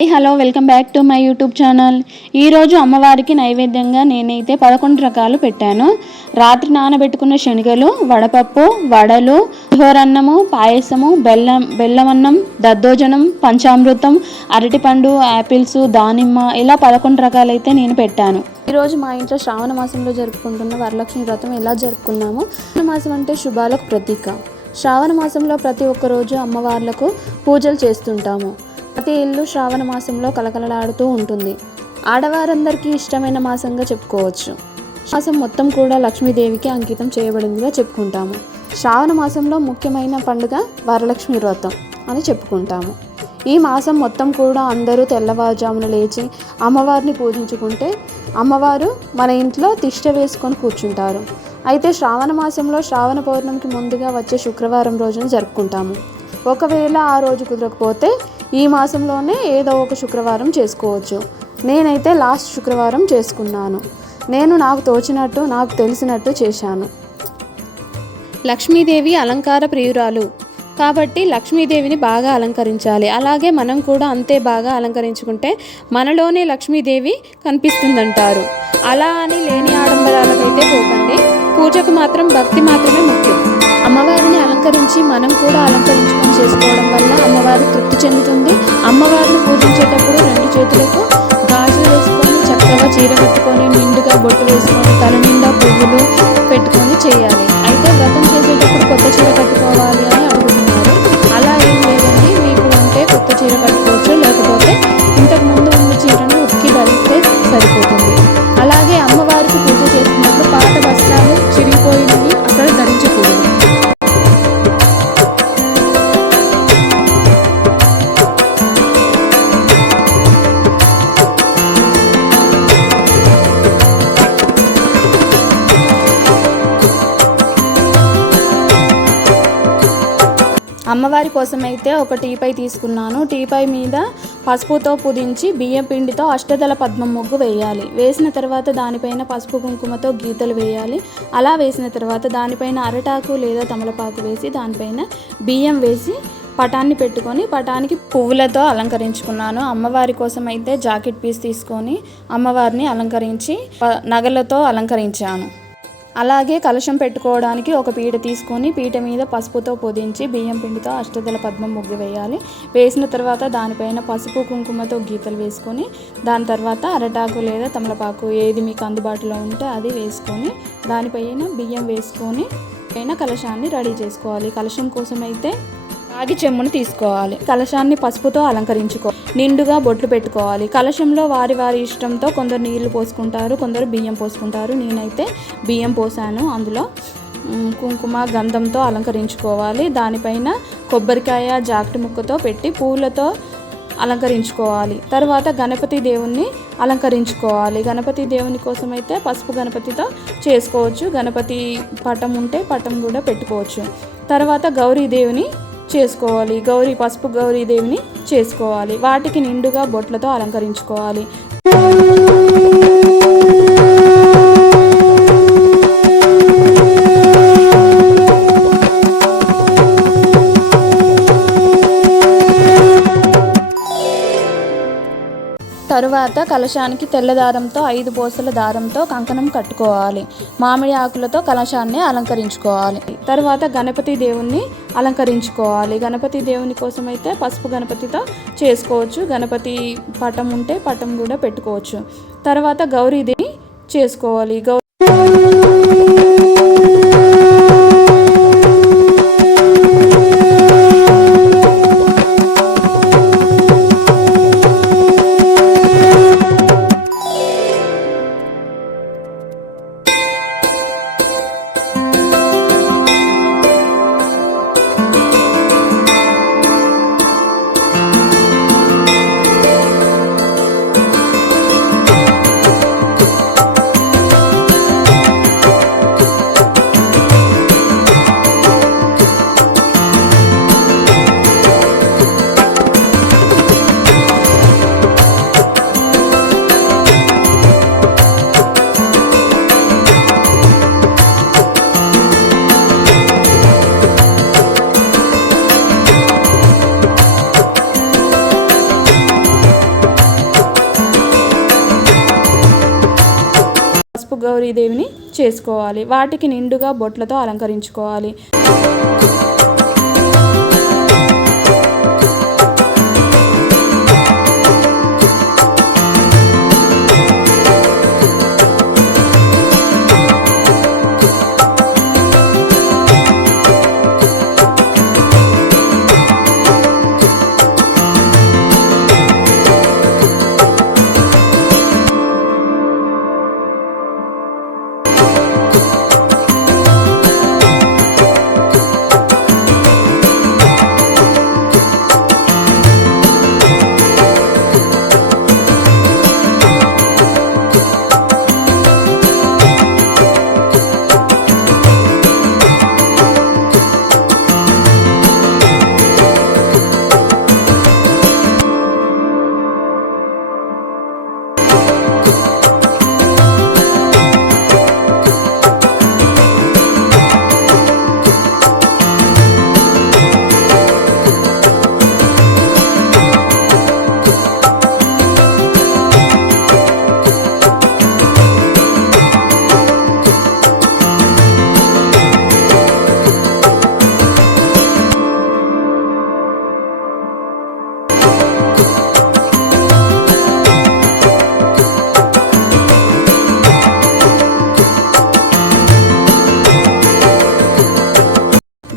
Hello, welcome back to my YouTube channel. ఈరోజు అమ్మవారికి నైవేద్యంగా నేనైతే 11 రకాలు పెట్టాను. రాత్రి నానబెట్టుకున్న శనగలు, వడపప్పు, వడలు, పులిహోరన్నము, పాయసము, బెల్లమన్నం, దద్దోజనం, పంచామృతం, అరటిపండు, యాపిల్స్, దానిమ్మ ఇలా 11 రకాలైతే నేను పెట్టాను. ఈరోజు మా ఇంట్లో శ్రావణ మాసంలో జరుపుకుంటున్న వరలక్ష్మి వ్రతం ఎలా జరుపుకున్నాము. శ్రావణ మాసం అంటే శుభాలకు ప్రతీక. శ్రావణ మాసంలో ప్రతి ఒక్క రోజు అమ్మవార్లకు పూజలు చేస్తుంటాము. ప్రతి ఇల్లు శ్రావణ మాసంలో కలకలలాడుతూ ఉంటుంది. ఆడవారందరికీ ఇష్టమైన మాసంగా చెప్పుకోవచ్చు. మాసం మొత్తం కూడా లక్ష్మీదేవికి అంకితం చేయబడిందిగా చెప్పుకుంటాము. శ్రావణ మాసంలో ముఖ్యమైన పండుగ వరలక్ష్మి వ్రతం అని చెప్పుకుంటాము. ఈ మాసం మొత్తం కూడా అందరూ తెల్లవారుజామున లేచి అమ్మవారిని పూజించుకుంటే అమ్మవారు మన ఇంట్లో తిష్ట వేసుకొని కూర్చుంటారు. అయితే శ్రావణ మాసంలో శ్రావణ పౌర్ణమికి ముందుగా వచ్చే శుక్రవారం రోజున జరుపుకుంటాము. ఒకవేళ ఆ రోజు కుదరకపోతే ఈ మాసంలోనే ఏదో ఒక శుక్రవారం చేసుకోవచ్చు. నేనైతే లాస్ట్ శుక్రవారం చేసుకున్నాను. నాకు తోచినట్టు, నాకు తెలిసినట్టు చేశాను. లక్ష్మీదేవి అలంకార ప్రియురాలు కాబట్టి లక్ష్మీదేవిని బాగా అలంకరించాలి. అలాగే మనం కూడా అంతే బాగా అలంకరించుకుంటే మనలోనే లక్ష్మీదేవి కనిపిస్తుందంటారు. అలా అని లేని ఆడంబరాలకైతే పోకండి. పూజకు మాత్రం భక్తి మాత్రమే ముఖ్యం. అమ్మవారిని అలంకరించి మనం కూడా అలంకరించుకొని చేసుకోవడం వల్ల అమ్మవారి తృప్తి చెందుతుంది. అమ్మవారిని పూజించేటప్పుడు 2 చేతులకు గాజులు వేసుకొని చక్కగా చీర కట్టుకొని నిండుగా బొట్టు వేసుకొని తల నిండా పువ్వులు పెట్టుకొని చేయాలి. అయితే వ్రతం చేసేటప్పుడు కొత్త చీర కట్టుకోవాలి అని అడుగుతున్నారు. అలా ఏం లేదండి. మీకు ఉంటే కొత్త చీర కట్టుకోవచ్చు, లేకపోతే ఇంతకు ముందు ఉన్న చీరను ఉతికి ధరిస్తే సరిపోతుంది. అలాగే అమ్మవారికి పూజ చేస్తున్నప్పుడు పాత వస్త్రాలు చిరిగిపోయినవి అసలు ధరించకూడదు. అమ్మవారి కోసం అయితే ఒక టీపై తీసుకున్నాను. టీపై మీద పసుపుతో పుదించి బియ్యం పిండితో అష్టదళ పద్మం ముగ్గు వేయాలి. వేసిన తర్వాత దానిపైన పసుపు కుంకుమతో గీతలు వేయాలి. అలా వేసిన తర్వాత దానిపైన అరటాకు లేదా తమలపాకు వేసి దానిపైన బియ్యం వేసి పటాన్ని పెట్టుకొని పటానికి పువ్వులతో అలంకరించుకున్నాను. అమ్మవారి కోసం అయితే జాకెట్ పీస్ తీసుకొని అమ్మవారిని అలంకరించి నగలతో అలంకరించాను. అలాగే కలశం పెట్టుకోవడానికి ఒక పీట తీసుకొని పీట మీద పసుపుతో పొదించి బియ్యం పిండితో అష్టదళ పద్మం ముగ్గు వేయాలి. వేసిన తర్వాత దానిపైన పసుపు కుంకుమతో గీతలు వేసుకొని దాని తర్వాత అరటాకు లేదా తమలపాకు ఏది మీకు అందుబాటులో ఉంటే అది వేసుకొని దానిపైన బియ్యం వేసుకొని పైన కలశాన్ని రెడీ చేసుకోవాలి. కలశం కోసం అయితే రాగి చెమ్మును తీసుకోవాలి. కలశాన్ని పసుపుతో అలంకరించుకోవాలి. నిండుగా బొట్లు పెట్టుకోవాలి. కలశంలో వారి ఇష్టంతో కొందరు నీళ్లు పోసుకుంటారు, కొందరు బియ్యం పోసుకుంటారు. నేనైతే బియ్యం పోసాను. అందులో కుంకుమ గంధంతో అలంకరించుకోవాలి. దానిపైన కొబ్బరికాయ జాకెట్ ముక్కతో పెట్టి పూలతో అలంకరించుకోవాలి. తర్వాత గణపతి దేవుణ్ణి అలంకరించుకోవాలి. గణపతి దేవుని కోసం అయితే పసుపు గణపతితో చేసుకోవచ్చు. గణపతి పటం ఉంటే పటం కూడా పెట్టుకోవచ్చు. తర్వాత గౌరీదేవిని చేసుకోవాలి. పసుపు గౌరీదేవిని చేసుకోవాలి. వాటికి నిండుగా బొట్లతో అలంకరించుకోవాలి. తరువాత కలశానికి తెల్ల దారంతో 5 పూసల దారంతో కంకణం కట్టుకోవాలి. మామిడి ఆకులతో కలశాన్ని అలంకరించుకోవాలి. తర్వాత గణపతి దేవుణ్ణి అలంకరించుకోవాలి. గణపతి దేవుని కోసం అయితే పసుపు గణపతితో చేసుకోవచ్చు. గణపతి పటం ఉంటే పటం కూడా పెట్టుకోవచ్చు. తర్వాత గౌరీదేవి చేసుకోవాలి. వరపు గౌరీదేవిని చేసుకోవాలి. వాటికి నిండుగా బొట్లతో అలంకరించుకోవాలి.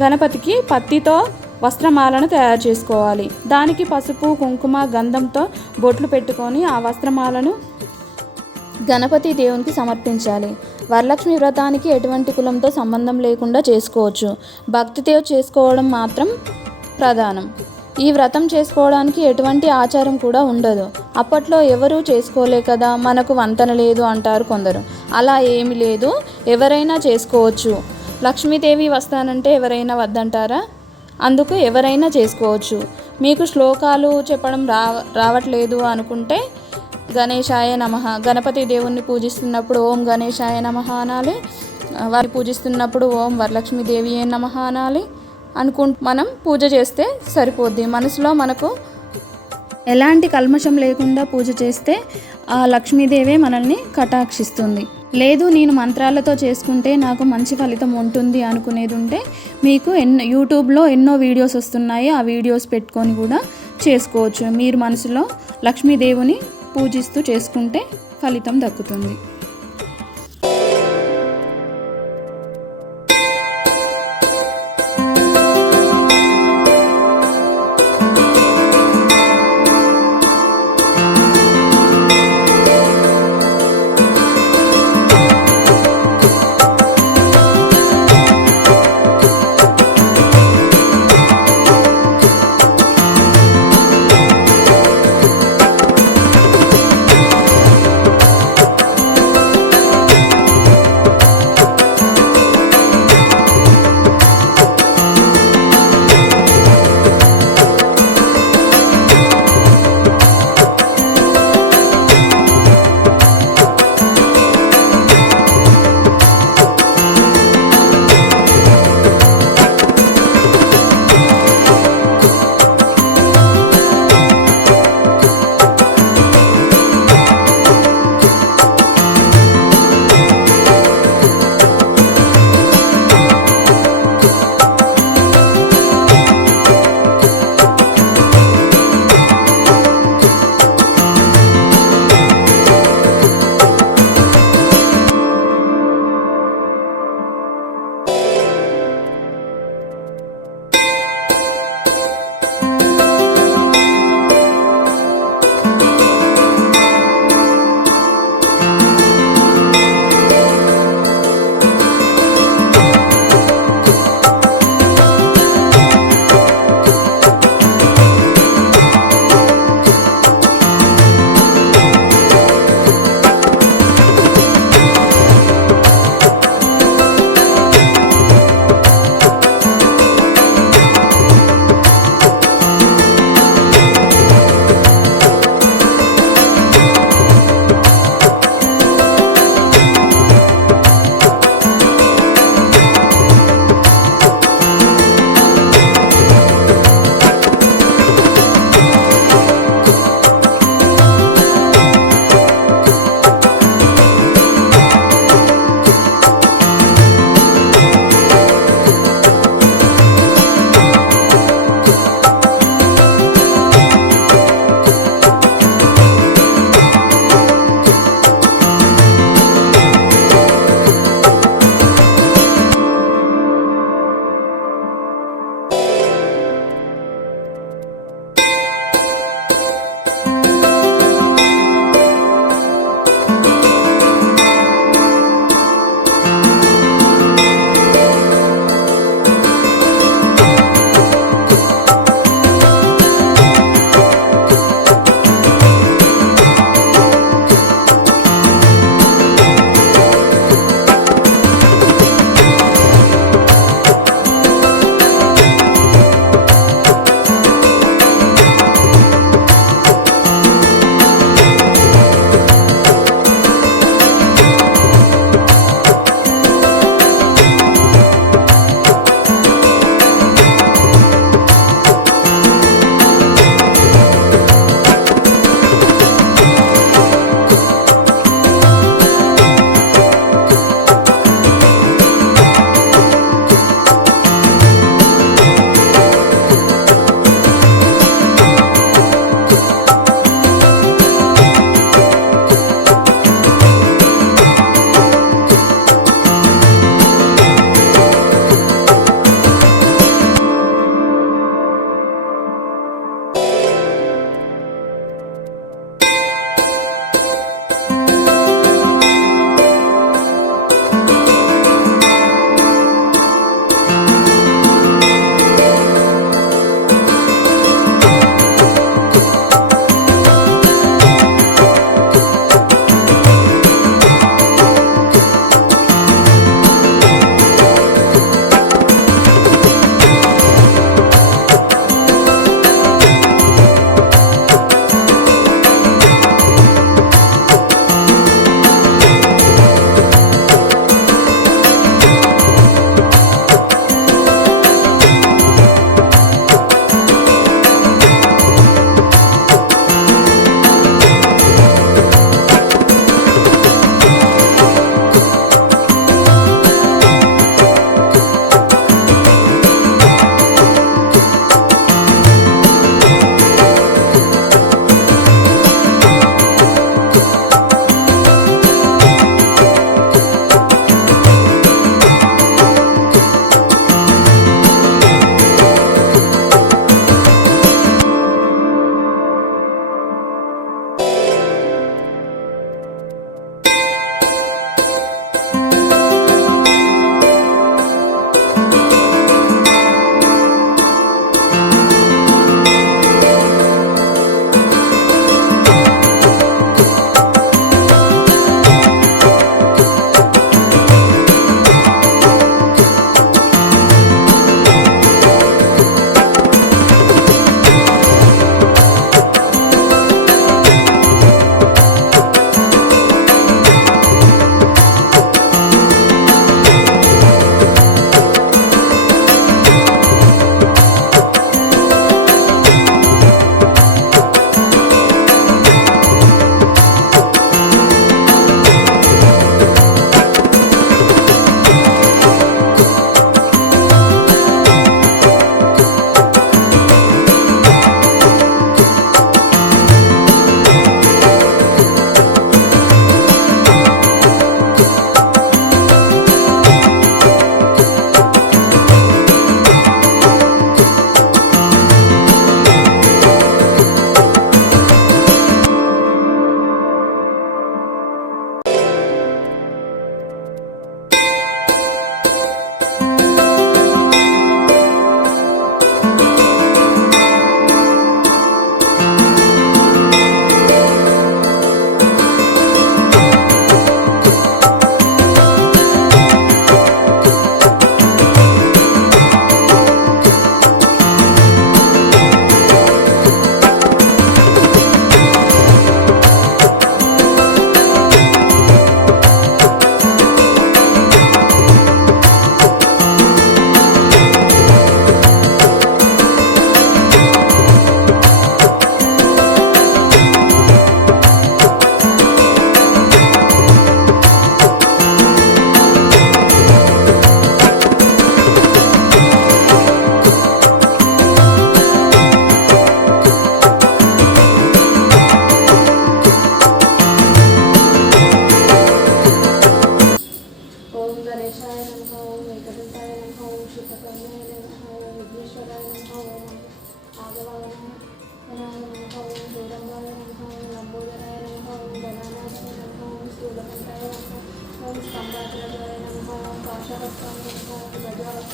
గణపతికి పత్తితో వస్త్రమాలను తయారు చేసుకోవాలి. దానికి పసుపు, కుంకుమ, గంధంతో బొట్లు పెట్టుకొని ఆ వస్త్రమాలను గణపతి దేవునికి సమర్పించాలి. వరలక్ష్మి వ్రతానికి ఎటువంటి కులంతో సంబంధం లేకుండా చేసుకోవచ్చు. భక్తితో చేసుకోవడం మాత్రం ప్రధానం. ఈ వ్రతం చేసుకోవడానికి ఎటువంటి ఆచారం కూడా ఉండదు. అప్పట్లో ఎవరూ చేసుకోలే కదా, మనకు వంతన లేదు అంటారు కొందరు. అలా ఏమీ లేదు, ఎవరైనా చేసుకోవచ్చు. లక్ష్మీదేవి వస్తానంటే ఎవరైనా వద్దంటారా? అందుకు ఎవరైనా చేసుకోవచ్చు. మీకు శ్లోకాలు చెప్పడం రావట్లేదు అనుకుంటే గణేశాయ నమః, గణపతి దేవుణ్ణి పూజిస్తున్నప్పుడు ఓం గణేశాయ నమః అనాలి. వారిని పూజిస్తున్నప్పుడు ఓం వరలక్ష్మీదేవియే నమః అనాలి. మనం పూజ చేస్తే సరిపోద్ది. మనసులో మనకు ఎలాంటి కల్మషం లేకుండా పూజ చేస్తే ఆ లక్ష్మీదేవే మనల్ని కటాక్షిస్తుంది. లేదు నేను మంత్రాలతో చేసుకుంటే నాకు మంచి ఫలితం ఉంటుంది అనుకునేది ఉంటే మీకు యూట్యూబ్లో ఎన్నో వీడియోస్ వస్తున్నాయి. ఆ వీడియోస్ పెట్టుకొని కూడా చేసుకోవచ్చు. మీరు మనసులో లక్ష్మీదేవిని పూజిస్తూ చేసుకుంటే ఫలితం దక్కుతుంది.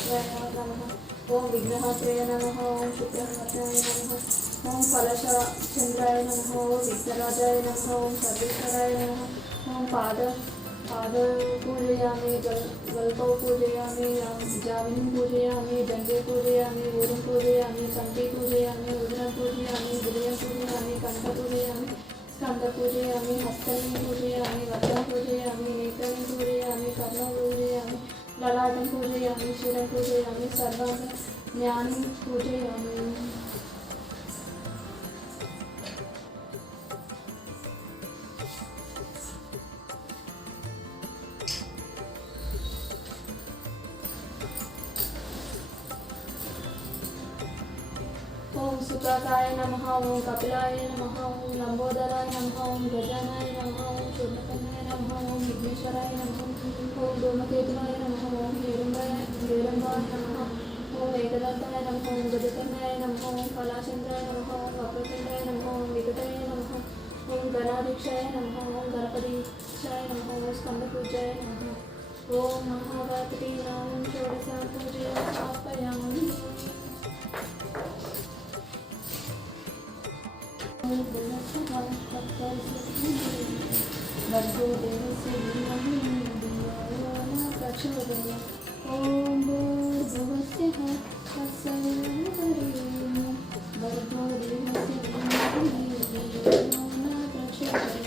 नमः। ओम विघ्नहस्त्रे नमः। ओम शुक्रहस्ताय नमः। ओम कलशचंद्राय नमः। ओम विघ्नराजाय नमः। ओम सर्वेश्वराय नमः। ओम पाद पूजयामि, गल्पौ पूजयामि, जामिनीं पूजयामि, दण्डे पूजयामि, ऊरुं पूजयामि, कण्ठे पूजयामि, उदरं पूजयामि, हृदयं पूजयामि, कण्ठ पूजयामि, स्कन्ध पूजयामि, हस्तं पूजयामि, वदनं पूजयामि, नेत्रं पूजयामि, कर्णं पूजयामि, ललाटं पूजयामि, शिरं पूजयामि, सर्वाङ्गज्ञानं पूजयामि। ओम सुकाय नमः। ओम कपिलाय नमः। ओम लंबोदराय नमः। ओम गजानाय नमः। ओम शूर्णकर्णाय नमः। ओम विघ्नेश्वराय नमः। ओम धूमकेतुनाय नमः। ओम हेरंबाय नमः। ओम एकदंताय नमः। ओम गजकर्णाय नमः। ओम कलाचंद्राय नमः। ओम वक्रतुंडाय नमः। ओम विकटाय नमः। ओम गणाधीक्षाय नमः। ओम गणपतीक्षाय नमः। ओम स्कंदपूज्याय नमः। ओम महागणपति नाम षोडशां पूजयामि। भर्गो देवस्य धीमहि धियो न प्रचोदयात्। ॐ भूर्भुवस्सुः तत्सवितुर्वरेण्यं भर्गो देवस्य धीमहि धियो न प्रचोदयात्।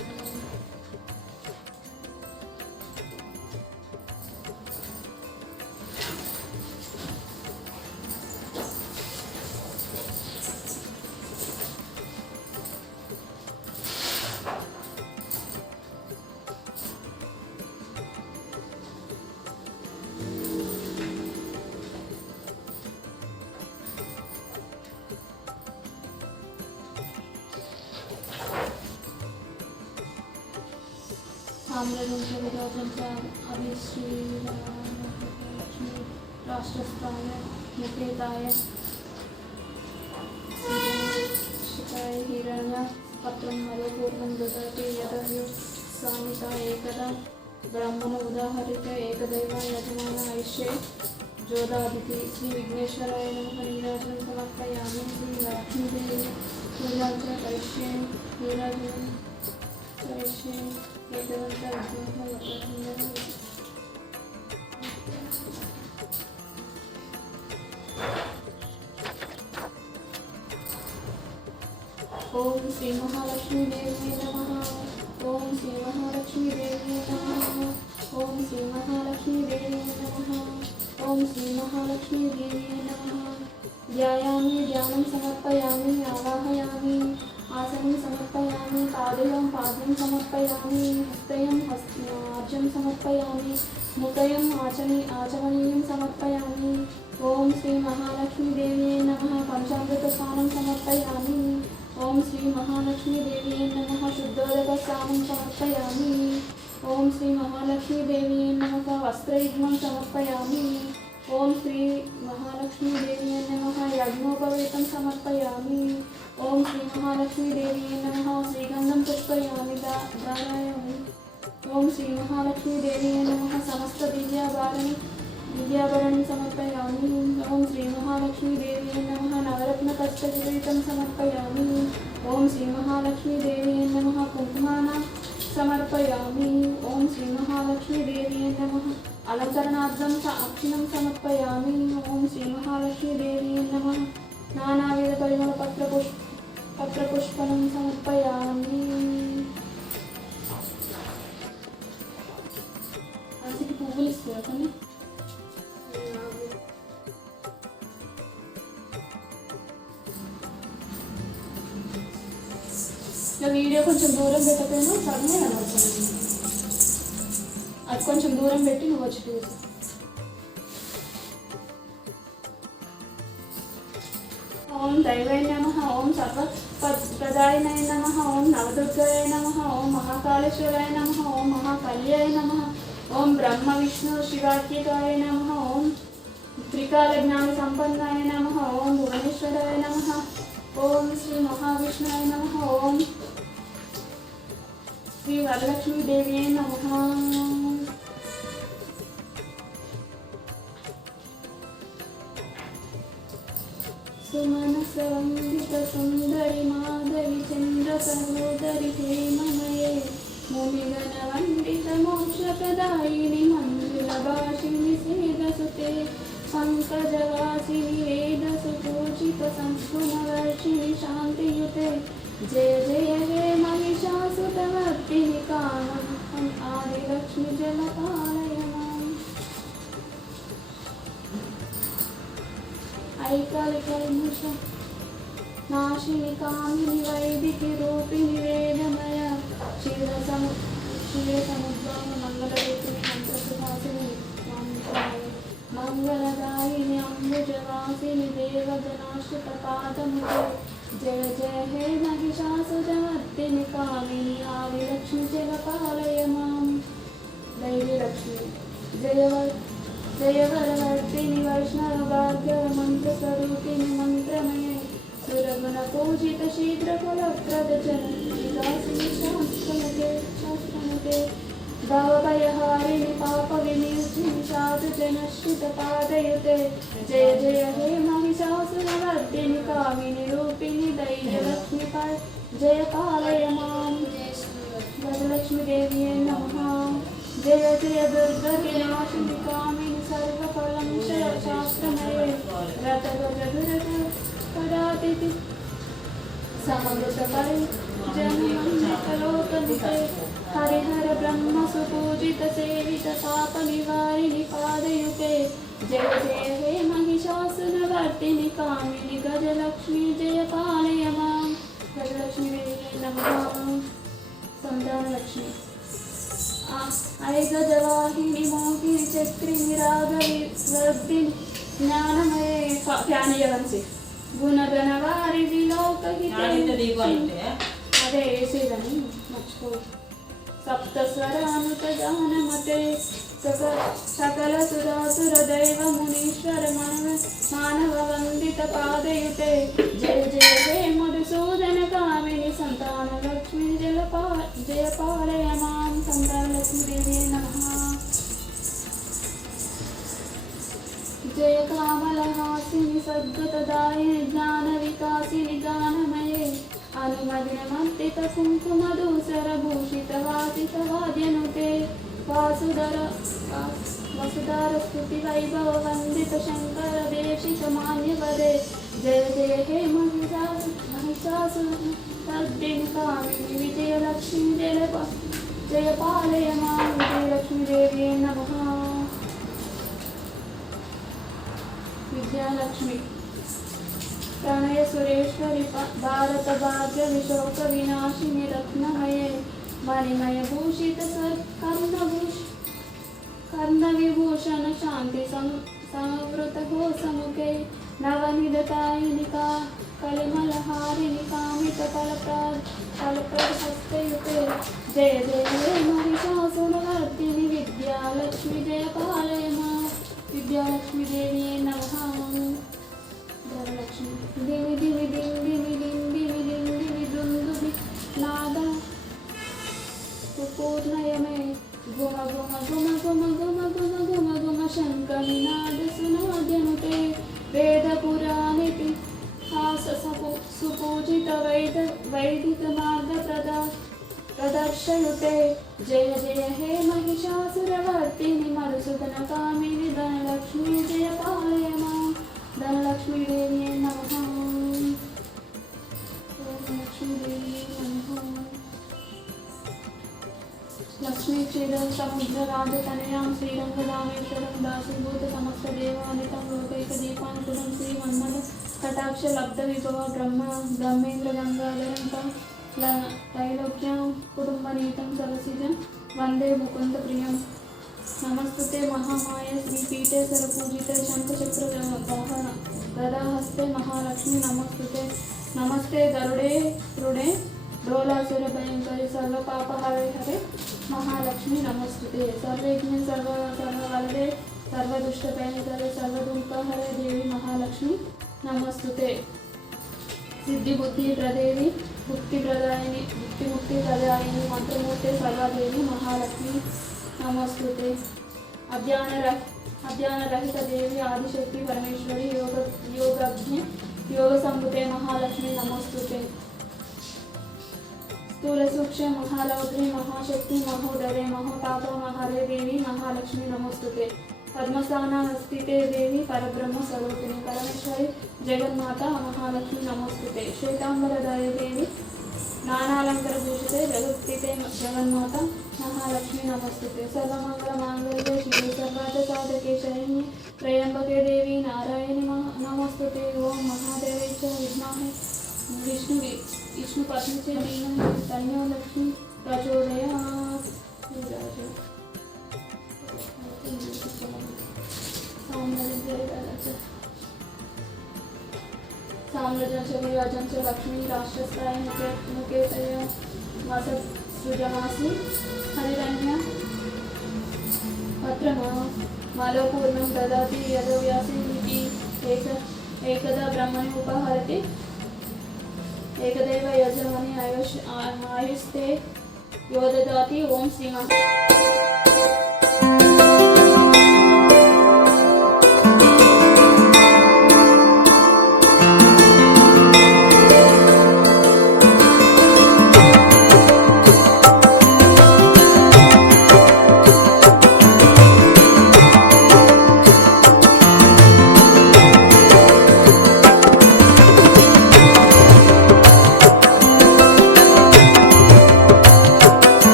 अभिश्रीरामलक्ष्मी राष्ट्रस्थाय मुकेताय शिखाय हिरण्यपत्रं मधुपूर्णं ददाति यदव्यो सामिता एकदा ब्राह्मण उदाहरित एकदैव यजमान ऐष्ये जोदादिति। श्री विघ्नेश्वराय नमः। नीराजनं समर्पयामि। श्री लक्ष्मीदेवी पूजां च करिष्ये। नीराजनं करिष्ये। ओम श्री महालक्ष्मी देवी नमः। ओम श्री महालक्ष्मी देवी नमः। ओम श्री महालक्ष्मी देवी नमः। ओम श्री महालक्ष्मी देवी नमः। ध्यायामि, ध्यानं समर्पयामि, आवाहयामि, आसनं समर्पयामि, पादयों पाद्यं समर्पयामि, हस्तयों आर्जं समर्पयामि, मुखयों आचमनीयं समर्पयामि। ओम श्री महालक्ष्मी देवी नमः। पंचामृतस्नानं समर्पयामि। ओम श्री महालक्ष्मी देवी नमः। शुद्धोदकस्नानं समर्पयामि। ओम श्री महालक्ष्मी देवी नमः। वस्त्रयुग्मं समर्पयामि। ओम श्री महालक्ष्मी देवी नमः। यज्ञोपवेतं समर्पयामि। ओम श्री महालक्ष्मी देवी नमः। श्रीगंधं पुष्पयामि, धारयामि। ओम श्री महालक्ष्मी देवी नमः। समस्त दिव्याभरणं समर्पयामि। ओम श्री महालक्ष्मी देवी नमः। नवरत्नकस्तकिरीटं समर्पयामि। ओम श्री महालक्ष्मी देवी नमः। कुङ्कुमानं समर्पयामि। ओम श्री महालक्ष्मी देवी नमः। अलंकरणार्थं अक्षिणं समर्पयामि। ओम श्री महालक्ष्मी देवी नमः। नानाविध पत्रपुष्पं समर्पयामि। అందుకే పువ్వులు ఇస్తారు కానీ వీడియో కొంచెం దూరం పెట్టకపోయినా సగమే కనబడుతుంది. అది కొంచెం దూరం పెట్టి నువ్వు వచ్చి చూసి. ఓం దైవాయ నమః. ఓం సర్వప్రదాయినాయ నమః. ఓం నవదుర్గాయ నమః. ఓం మహాకాళేశ్వరాయ నమః. ఓం మహాకల్యాయ నమః. ओम ब्रह्म विष्णु शिवात्मिकाय नमः। ओम त्रिकाल ज्ञान संपन्नाय नमः। ओम भुवनेश्वराय नमः। ओम श्री महाविष्णुवाय नमः। ओम श्री वरलक्ष्मी देवी नमः। సుందరి మాధవి చంద్ర సహోదరి హేమమయే మునిగణ వండిత మోక్షప్రదాయిని మంజుల భాషిని సేదసుతే పంకజవాసిని వేదసు పూజిత సంస్కృణవర్షిణి శాంతియుతే జయ జయ హే మహిషాసుతమర్దిని కామం ఆదిలక్ష్మి జలపాలయమాం ఐకాలికల్ముష నాశిని కామిని వైదికి రూపిణి వేదమయ క్షీరసముద్రామ మంగళరూపిణి మంత్రసుహాసిని మంగళదాయిని అంబుజవాసిని దేవగణాశ్రిత పాదముదే జయ జయ హే మహిషాసురమర్దిని కామిని ఆదిలక్ష్మి జలపాలయ మాం ధైర్యలక్ష్మి జయవరవర్తిని వైష్ణవ భార్గవ మంత్రస్వరూపిణి మంత్రమయే సురగుణ పూజిత శీఘ్రఫలప్రద జనసిని శాస్త్రముతే భవభయహారిణి పాప వినిర్జిని సాధు జనశ్రిత పాదయుతే జయ జయ హే మహిషాసురవర్దిని కామిని రూపిణి ధైర్యలక్ష్మి జయ పాలయ మాం వరలక్ష్మీదేవి నమః జయ జయ దుర్గా వినాశిని కామిని సర్వఫలం శాస్త్రమయే రథగజ పదాతిథి సమృత పరిజనలోకనితే హరిహర బ్రహ్మ సుపూజిత సేవిత పాప నివారిణి పాదయుతే జయ జయ హే మహిషాసురవర్తిని కామిని గజలక్ష్మి జయ పాలయ మాం గజలక్ష్మీదేవి నమః సంతానలక్ష్మి ఐగజవాహిని మోహిని చక్రిని రాగవి వర్ధిని జ్ఞానమయే ధ్యానయవంశి గుణగణ వారి విలోకహితే అదే వేసేదని మర్చిపో సప్తస్వరానుత గానమతే సకల సురాసుర దైవ మునీశ్వర మానవ వందిత పాదయుతే జయ జయ హే మధుసూదన కామిని సంతాన లక్ష్మి జయ పాలయ మాం సంతానలక్ష్మీదేవి నమః జయ కామలహాసిని సద్గతదాయిని జ్ఞాన వికాసిని గానమయే అనుమదినమర్దిత కుంకుమధూసర భూషిత వాసిత వాద్యనుతే వసుధార స్తుతి వైభవ వందిత శంకర దేశిక మాన్యపదే జయ జయ హే మహిషాసురమర్దిని కామిని విజయలక్ష్మి జయ పాలయ మాం విజయలక్ష్మీదేవి నమః విద్యాలక్ష్మి ప్రణయ సురేశ్వరి భారత భాగ్య విశోక వినాశిని రత్నమయే మణిమయ భూషిత కర్ణ విభూషణ శాంతి సమవృత ఘోషముఖే నవనిదతాయిని కలిమలహారిణి కామిత ఫలప్రదహస్తయుతే జయ జయ హే మహిషాసురవర్తిని విద్యాలక్ష్మి జయ పాలయ మాం విద్యాలక్ష్మీదేవి నమః ధనలక్ష్మి దివి దివి దిండి విదిండి విదిండి విదుందుబి నాద పూర్ణయమే గుమ గుమ గుమ గుమ గుమ గుమ గుమ గుమ శంకరి నాద సునాద్యనుతే వేద పురాణితి హాస సుపూజిత వైదిక మార్గ ప్రదర్శయుతే జయ జయ హే మహిషాసురవర్తిని మధుసూదన కామిని ధనలక్ష్మి జయ పాలయ మాం ధనలక్ష్మీదేవి నమః లక్ష్మీదేవి నమః లక్ష్మీ క్షీర సముద్ర రాజతనయాం శ్రీరంగరామేశ్వరం దాసీభూత సమస్త దేవానితం లోకైక దీపాంకురం శ్రీ మన్మథ కటాక్ష లబ్ధ విభవ బ్రహ్మేంద్ర గంగాధరం त्रैलोक्यं कुटुम्बनीतं सरसिजं वन्दे मुकुन्दप्रियं नमस्तुते महामाये श्रीपीठे सरपूजिते शङ्खचक्रवाहन गदाहस्ते महालक्ष्मी नमस्तुते नमस्ते गरुडे क्रुडे डोलासुरभयङ्करे सर्वपापहरे हरे महालक्ष्मी नमस्तुते सर्वज्ञे सर्ववरदे सर्वदुष्टभयङ्करे सर्वदुःखहरे देवी महालक्ष्मी नमस्तुते सिद्धिबुद्धि प्रदेवी मुक्ति प्रदायिनी मंत्रमूर्ते सर्वादेवी महालक्ष्मी नमस्तुते अज्ञान रहित देवी आदिशक्ति परमेश्वरी योगज्ञ योग संभुते महालक्ष्मी नमोस्तुते। स्थूल सूक्ष्म महारौद्री महाशक्ति महोदरे महोताप महारे देवी महालक्ष्मी नमोस्तुते। पद्मस्थाना स्थिते देवी परब्रह्म स्वरूपिणी परमेश्वरी जगन्माता महालक्ष्मी नमोस्तुते। श्वेतांबरधरे देवी नानालंकार भूषिते जगत्स्थिते जगन्माता महालक्ष्मी नमोस्तुते। सर्वमंगल मांगल्ये शिवे सर्वार्थ साधके शरण्ये त्र्यंबके देवी नारायणी नमोस्तुते। ओम महादेवे च विद्महे विष्णुपत्नी च धीमहि तन्नो लक्ष्मी प्रचोदयात्। साम्राज्यं च विराजं च लक्ष्मी राष्ट्रस्थाय मुकेतया सृजमासि हरिरण्य पत्रमा मालोपूर्णं ददाति यदव्यासीति एकदा ब्रह्मणि उपहरति एकदैव यजमानि आयुस्ते यो ददाति। ओम श्रीमा।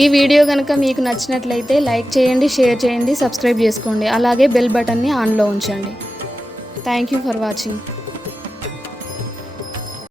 ఈ వీడియో కనుక మీకు నచ్చినట్లయితే లైక్ చేయండి, షేర్ చేయండి, సబ్స్క్రైబ్ చేసుకోండి. అలాగే బెల్ బటన్ని ఆన్లో ఉంచండి. Thank you for watching.